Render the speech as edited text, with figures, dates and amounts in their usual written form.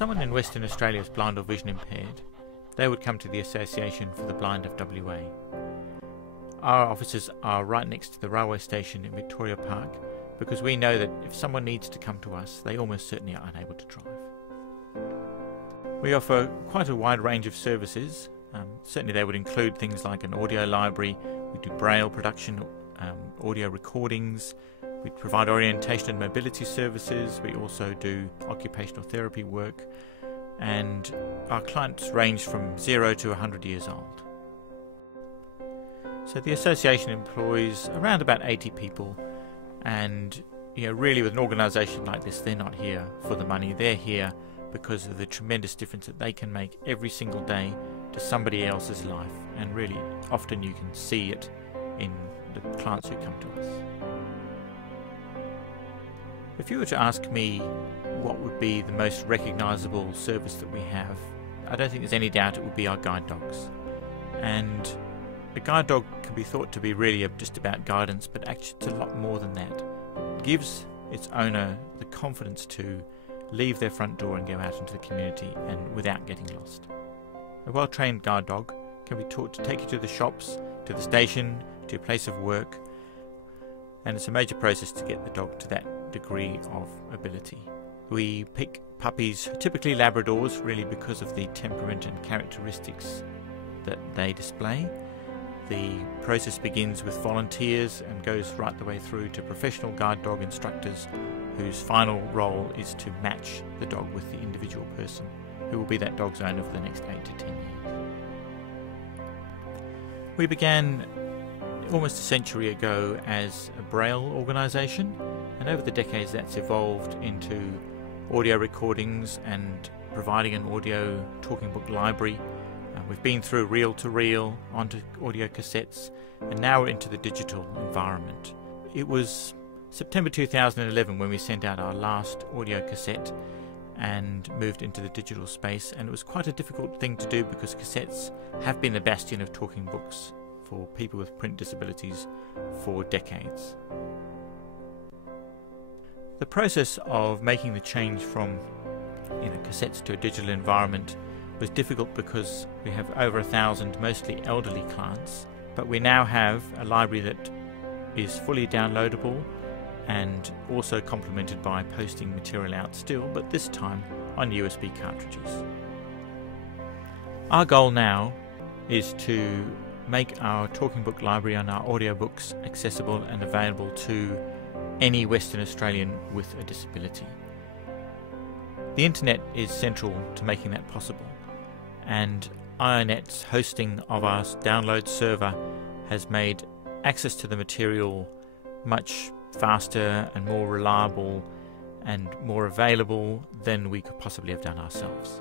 someone in Western Australia is blind or vision impaired, they would come to the Association for the Blind of WA. Our offices are right next to the railway station in Victoria Park because we know that if someone needs to come to us, they almost certainly are unable to drive. We offer quite a wide range of services. Certainly they would include things like an audio library, we do braille production, audio recordings, we provide orientation and mobility services, we also do occupational therapy work, and our clients range from 0 to 100 years old. So the association employs around about 80 people, and really with an organisation like this, they're not here for the money, they're here because of the tremendous difference that they can make every single day to somebody else's life, and really often you can see it in the clients who come to us. If you were to ask me what would be the most recognisable service that we have, I don't think there's any doubt it would be our guide dogs. And a guide dog can be thought to be really just about guidance, but actually it's a lot more than that. It gives its owner the confidence to leave their front door and go out into the community and without getting lost. A well-trained guide dog can be taught to take you to the shops, to the station, to your place of work, and it's a major process to get the dog to that degree of ability. We pick puppies, typically Labradors, really because of the temperament and characteristics that they display. The process begins with volunteers and goes right the way through to professional guide dog instructors whose final role is to match the dog with the individual person who will be that dog's owner for the next 8 to 10 years. We began almost a century ago as a Braille organisation, and over the decades that's evolved into audio recordings and providing an audio talking book library. We've been through reel-to-reel, onto audio cassettes, and now we're into the digital environment. It was September 2011 when we sent out our last audio cassette and moved into the digital space, and it was quite a difficult thing to do because cassettes have been the bastion of talking books for people with print disabilities for decades. The process of making the change from cassettes to a digital environment was difficult because we have over 1,000 mostly elderly clients, but we now have a library that is fully downloadable and also complemented by posting material out still, but this time on USB cartridges. Our goal now is to make our talking book library and our audiobooks accessible and available to any Western Australian with a disability. The internet is central to making that possible, and iiNet's hosting of our download server has made access to the material much faster and more reliable and more available than we could possibly have done ourselves.